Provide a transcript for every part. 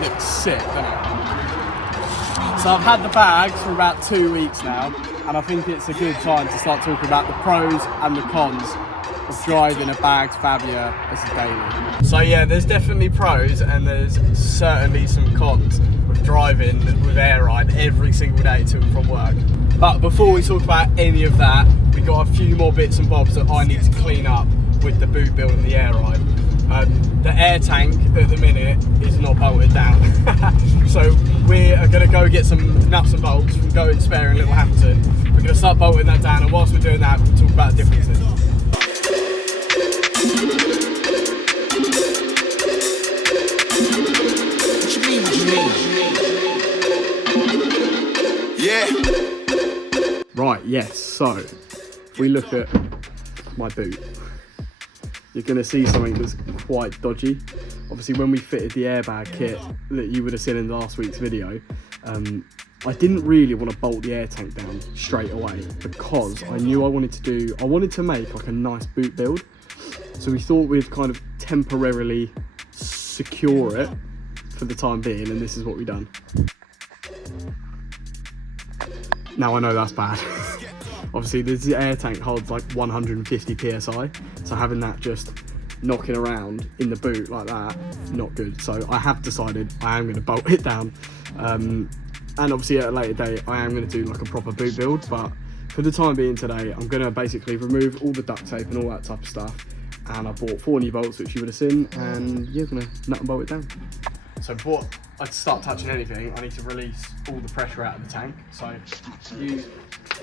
looks sick, doesn't it? So I've had the bags for about 2 weeks now, and I think it's a good time to start talking about the pros and the cons of driving a bagged Fabia as a daily. So yeah, there's definitely pros and there's certainly some cons with driving with air ride every single day to and from work. But before we talk about any of that, we got a few more bits and bobs that I need to clean up with the boot build and the air ride. The air tank at the minute is not bolted down. So we are going to go get some nuts and bolts from Going Spare in Little Hampton. We're going to start bolting that down, and whilst we're doing that, we'll talk about the differences. Yeah. Right, yes, so if we look at my boot, you're going to see something that's quite dodgy. Obviously, when we fitted the airbag kit that you would have seen in last week's video, I didn't really want to bolt the air tank down straight away because I knew I wanted to make like a nice boot build. So we thought we'd kind of temporarily secure it for the time being, and this is what we've done. Now I know that's bad. Obviously the air tank holds like 150 psi, so having that just knocking around in the boot like that, not good. So I have decided I am going to bolt it down, and obviously at a later date I am going to do like a proper boot build, but for the time being today I'm going to basically remove all the duct tape and all that type of stuff, and I bought 4 new bolts which you would have seen, and yeah, I'm going to nut and bolt it down. So before I start touching anything, I need to release all the pressure out of the tank. So you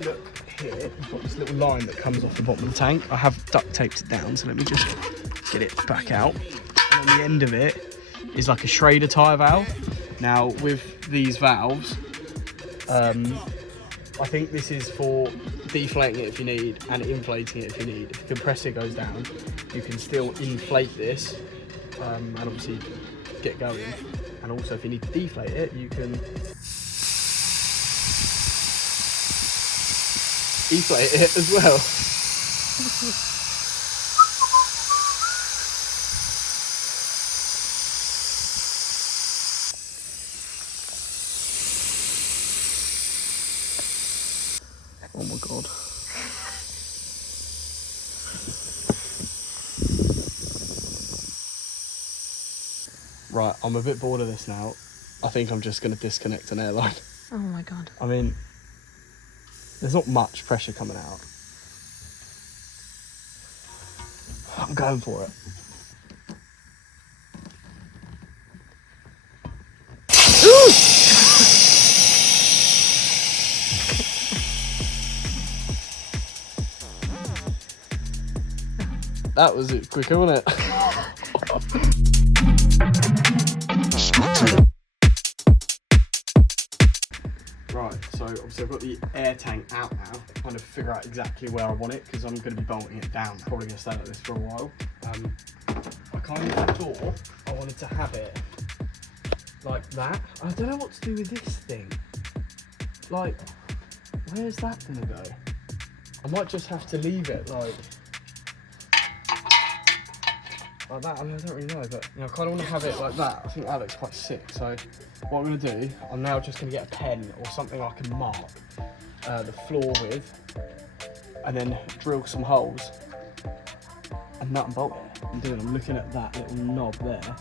look here, you've got this little line that comes off the bottom of the tank. I have duct taped it down, so let me just get it back out. And on the end of it is like a Schrader tyre valve. Now with these valves, I think this is for deflating it if you need, and inflating it if you need. If the compressor goes down, you can still inflate this, and obviously get going. And also if you need to deflate it, you can deflate it as well. Oh my god. Right, I'm a bit bored of this now. I think I'm just going to disconnect an airline. Oh my god. I mean, there's not much pressure coming out. I'm going for it. That was it quicker, wasn't it? Right, so obviously I've got the air tank out now. I'm trying to figure out exactly where I want it because I'm going to be bolting it down. Probably going to stay like this for a while. I kind of thought I wanted to have it like that. I don't know what to do with this thing. Like, where's that going to go? I might just have to leave it like that. I mean, I don't really know, but you know, I kind of want to have it like that. I think that looks quite sick. So what I'm going to do, I'm now just going to get a pen or something I can mark the floor with, and then drill some holes and nut and bolt it. I'm looking at that little knob there,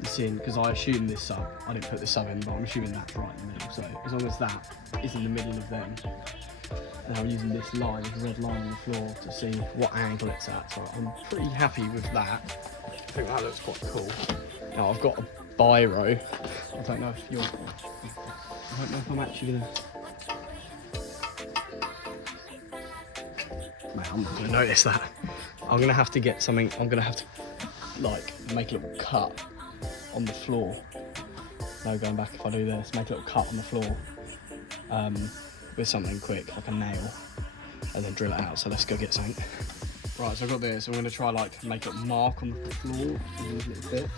you see, because I assume this sub, I didn't put the sub in, but I'm assuming that's right in the middle. So as long as that is in the middle of them, and I'm using this line, this red line on the floor, to see what angle it's at. So I'm pretty happy with that. I think that looks quite cool. Now I've got a biro. I don't know if I'm actually gonna. Man, I'm not gonna notice that. I'm gonna have to get something. I'm gonna have to like make a little cut on the floor. No, going back, if I do this, make a little cut on the floor. With something quick, like a nail, and then drill it out. So let's go get something. Right, so I've got this. I'm going to try like make a mark on the floor with these little bits.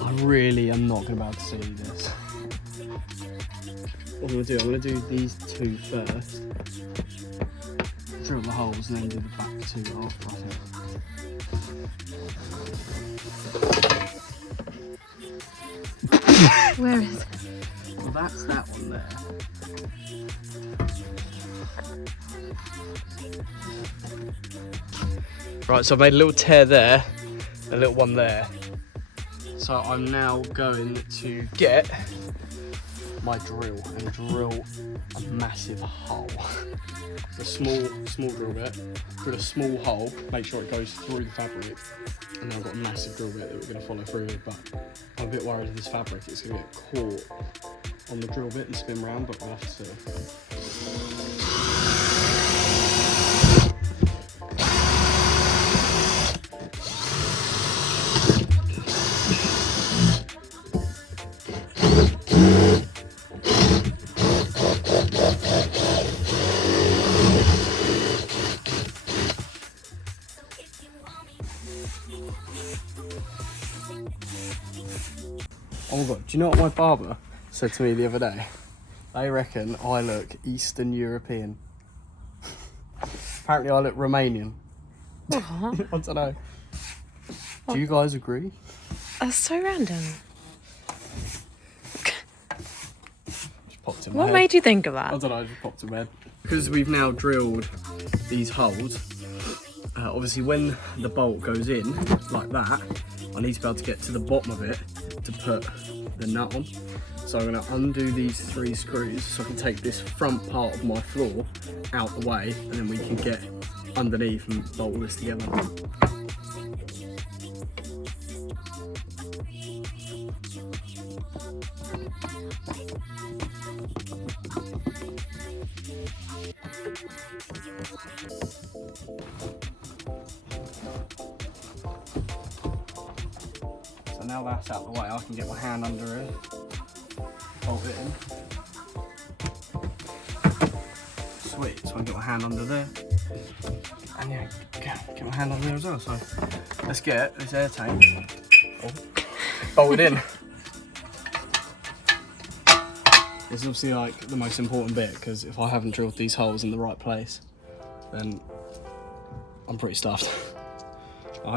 I really am not going to be able to see this. what I'm going to do these two first. Drill the holes and then do the back two after, I think. Where is it? Well, that's that one there. Right, so I've made a little tear there, a little one there. So I'm now going to get my drill and drill a massive hole. A small drill bit, drill a small hole, make sure it goes through the fabric, and then I've got a massive drill bit that we're going to follow through with, but I'm a bit worried of this fabric, it's going to get caught on the drill bit and spin round, but we'll have to see. Oh my god, do you know what my barber said to me the other day? They reckon I look Eastern European. Apparently I look Romanian. What? I don't know. Do you guys agree? That's so random. Just popped in my What head. made you think of I that? don't know, just popped in my head. Because we've now drilled these holes, obviously when the bolt goes in like that, I need to be able to get to the bottom of it to put the nut on. So I'm going to undo these 3 screws so I can take this front part of my floor out the way, and then we can get underneath and bolt all this together. So now that's out of the way, I can get my hand under it, bolt it in. Sweet, so I can get my hand under there. And yeah, get my hand under there as well. So let's get this air tank bolted in. This is obviously like the most important bit, because if I haven't drilled these holes in the right place, then I'm pretty stuffed. Well,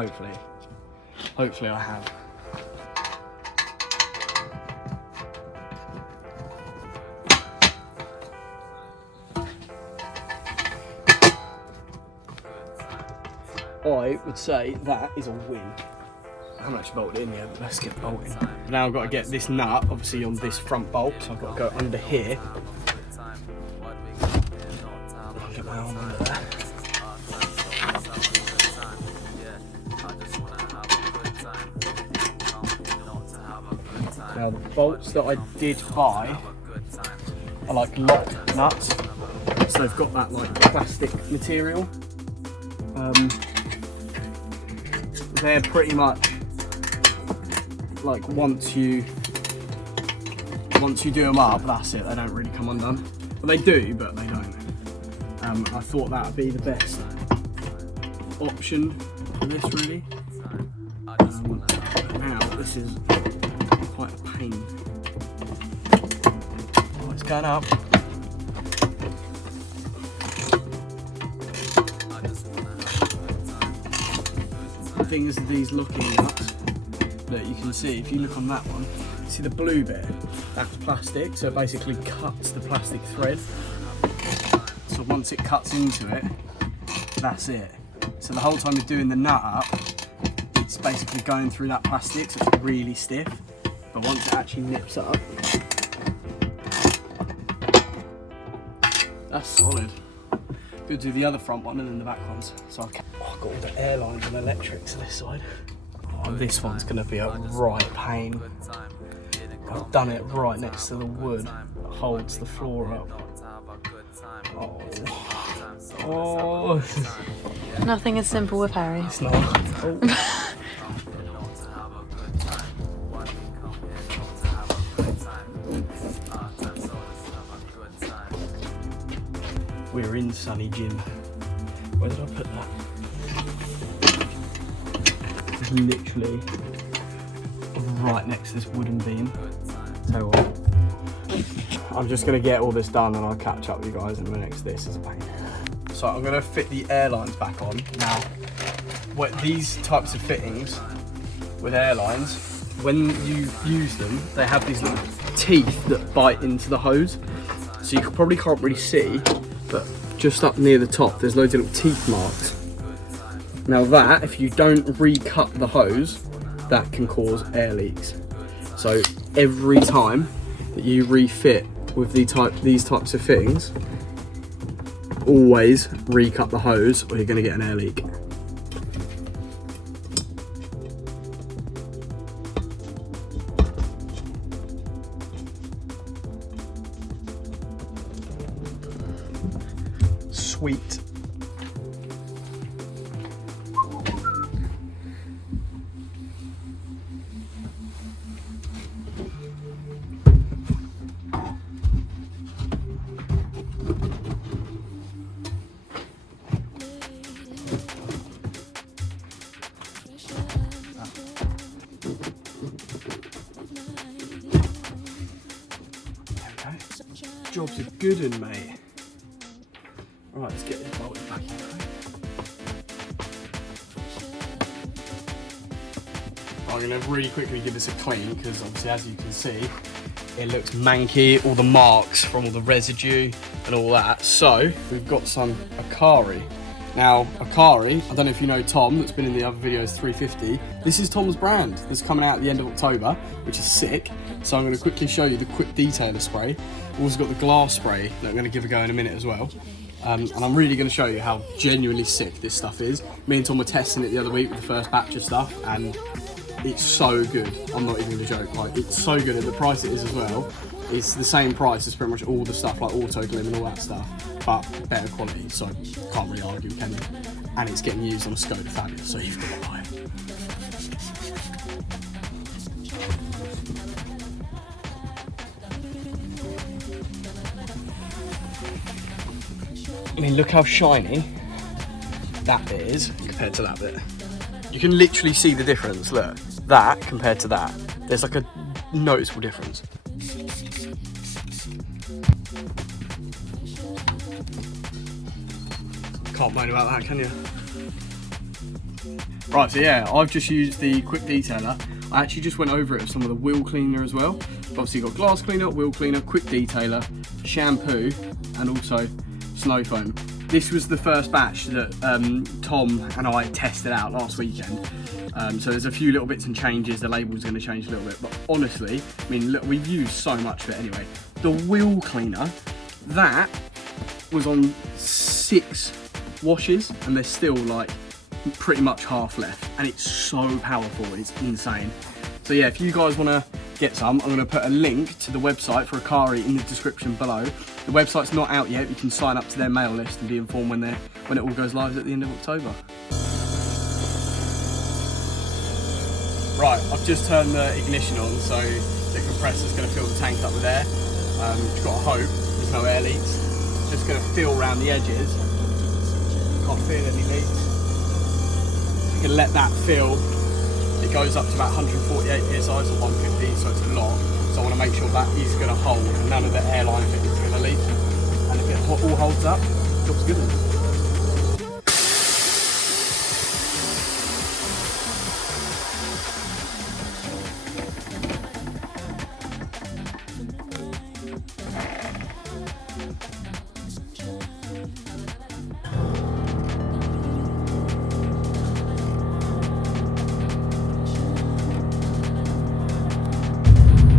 hopefully I have. I would say that is a win. I haven't actually bolted in yet, but let's get bolting. Now I've got to get this nut, obviously on this front bolt, so I've got to go under here. Get my arm under there. Now the bolts that I did buy are like lock nuts, so they've got that like plastic material. They're pretty much like once you do them up, that's it. They don't really come undone. Well, they do, but they don't. I thought that would be the best option for this, really. But now this is quite a pain. Oh, it's going up. The thing is, these locking nuts that you can see, if you look on that one, see the blue bit, that's plastic, so it basically cuts the plastic thread. So once it cuts into it, that's it. So the whole time you're doing the nut up, it's basically going through that plastic, so it's really stiff. But once it actually nips up, that's solid. Good to do the other front one and then the back ones. So I've got all the air lines and electrics this side. Oh, this one's going to be a right pain. I've done it right next to the wood that holds the floor up. Oh. Nothing is simple with Harry. It's not. Oh. We're in Sunny Gym. Where did I put that? It's literally right next to this wooden beam. Tell you what, I'm just going to get all this done and I'll catch up with you guys in a minute because this is a pain. So I'm going to fit the airlines back on. Now, these types of fittings with airlines, when you use them, they have these little teeth that bite into the hose. So you probably can't really see, but just up near the top, there's loads of little teeth marks. Now that, if you don't recut the hose, that can cause air leaks. So every time that you refit with these types of fittings, always recut the hose or you're going to get an air leak. Sweet. Job's a good one, mate. Right, let's get this bolted back in. I'm going to really quickly give this a clean because obviously, as you can see, it looks manky, all the marks from all the residue and all that. So we've got some Akari. Now, Akari, I don't know if you know Tom, that's been in the other videos, 350. This is Tom's brand that's coming out at the end of October, which is sick. So I'm going to quickly show you the quick detailer spray. We've also got the glass spray that I'm going to give a go in a minute as well. And I'm really going to show you how genuinely sick this stuff is. Me and Tom were testing it the other week with the first batch of stuff, and it's so good. I'm not even going to joke. Like, it's so good, and the price it is as well. It's the same price as pretty much all the stuff like Autoglim and all that stuff, but better quality. So can't really argue, can you? And it's getting used on a Skoda Fabia, so you've got to buy it. I mean, look how shiny that bit is compared to that bit. You can literally see the difference. Look, that compared to that, there's like a noticeable difference. Can't moan about that, can you? Right, so yeah, I've just used the quick detailer. I actually just went over it with some of the wheel cleaner as well. Obviously you've got glass cleaner, wheel cleaner, quick detailer, shampoo, and also snow foam. This was the first batch that Tom and I tested out last weekend. So there's a few little bits and changes. The label's going to change a little bit, but honestly, I mean, look, we've used so much of it anyway. The wheel cleaner, that was on 6 washes, and there's still like pretty much half left, and it's so powerful, it's insane. So yeah, if you guys want to get some, I'm going to put a link to the website for Akari in the description below. The website's not out yet. You can sign up to their mail list and be informed when it all goes live at the end of October. Right, I've just turned the ignition on, so the compressor's going to fill the tank up with air. You've got to hope there's no air leaks. It's just going to fill around the edges. Can't feel any leaks. You can let that fill. It goes up to about 148 psi, so 150, so it's a lot. So I want to make sure that is going to hold and none of the airline fittings are going to leak. And if it all holds up, job's good.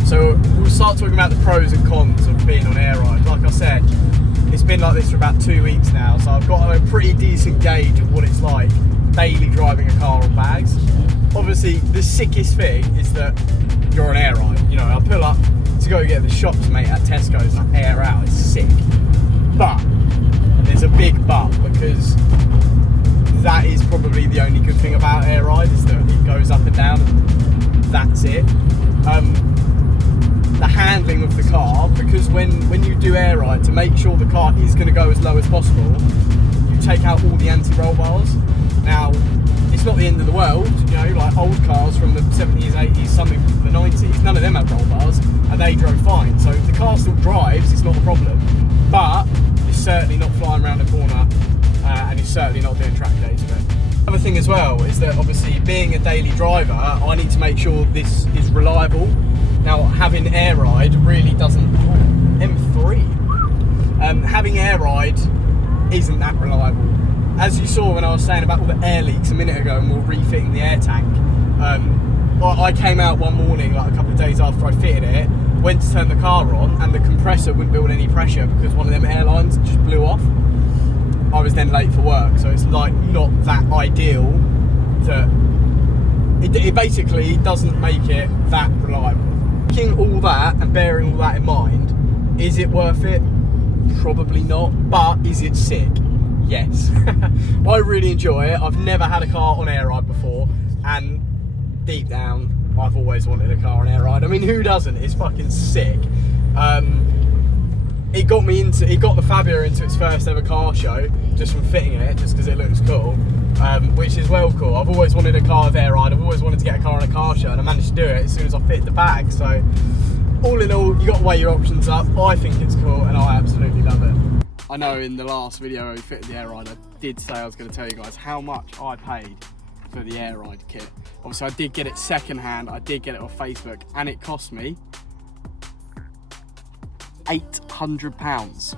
So we'll start talking about the pros and cons of being on air ride. Like I said, it's been like this for about 2 weeks now, so I've got a pretty decent gauge of what it's like daily driving a car on bags. Obviously, the sickest thing is that you're on air ride. You know, I pull up to go get the shops, mate, at Tesco's and I air out. It's sick. But there's a big but, because that is probably the only good thing about air ride, is that it goes up and down, and that's it. The handling of the car, because when you do air ride, to make sure the car is going to go as low as possible, you take out all the anti-roll bars. Now, it's not the end of the world, you know, like old cars from the 70s, 80s, something from the 90s, none of them have roll bars, and they drove fine. So if the car still drives, it's not a problem, but you're certainly not flying around the corner, and you're certainly not doing track days with it. Another thing as well is that obviously being a daily driver, I need to make sure this is reliable. Now having air ride really doesn't, M3, having air ride isn't that reliable. As you saw when I was saying about all the air leaks a minute ago and we're refitting the air tank, I came out one morning, like a couple of days after I fitted it, went to turn the car on and the compressor wouldn't build any pressure because one of them airlines just blew off. I was then late for work, so it's like not that ideal. That it basically doesn't make it that reliable. Taking all that and bearing all that in mind, is it worth it? Probably not, but is it sick? Yes. I really enjoy it. I've never had a car on air ride before, and deep down I've always wanted a car on air ride. I mean, who doesn't? It's fucking sick. It got the Fabia into its first ever car show just from fitting it, just because it looks cool, which is well cool. I've always wanted a car with air ride. I've always wanted to get a car on a car show, and I managed to do it as soon as I fitted the bag. So all in all, you got to weigh your options up. I think it's cool and I absolutely love it. I know in the last video where we fitted the air ride, I did say I was going to tell you guys how much I paid for the air ride kit. Obviously I did get it second hand, I did get it off Facebook, and it cost me £800.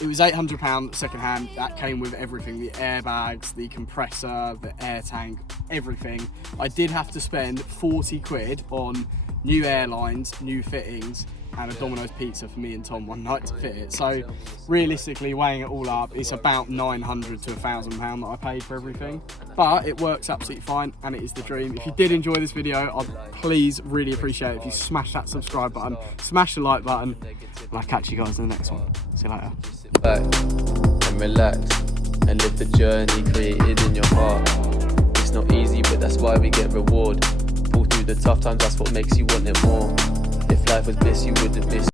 It was £800 second hand. That came with everything, the airbags, the compressor, the air tank, everything. I did have to spend 40 quid on new airlines, new fittings, and a Domino's pizza for me and Tom one night to fit it. So realistically, weighing it all up, it's about £900 to £1,000 that I paid for everything. But it works absolutely fine, and it is the dream. If you did enjoy this video, I'd please really appreciate it if you smash that subscribe button, smash the like button, and I'll catch you guys in the next one. See you later. Sit back and relax and live the journey created in your heart. It's not easy, but that's why we get reward. Pull through the tough times, that's what makes you want it more. If life was bliss, you wouldn't miss.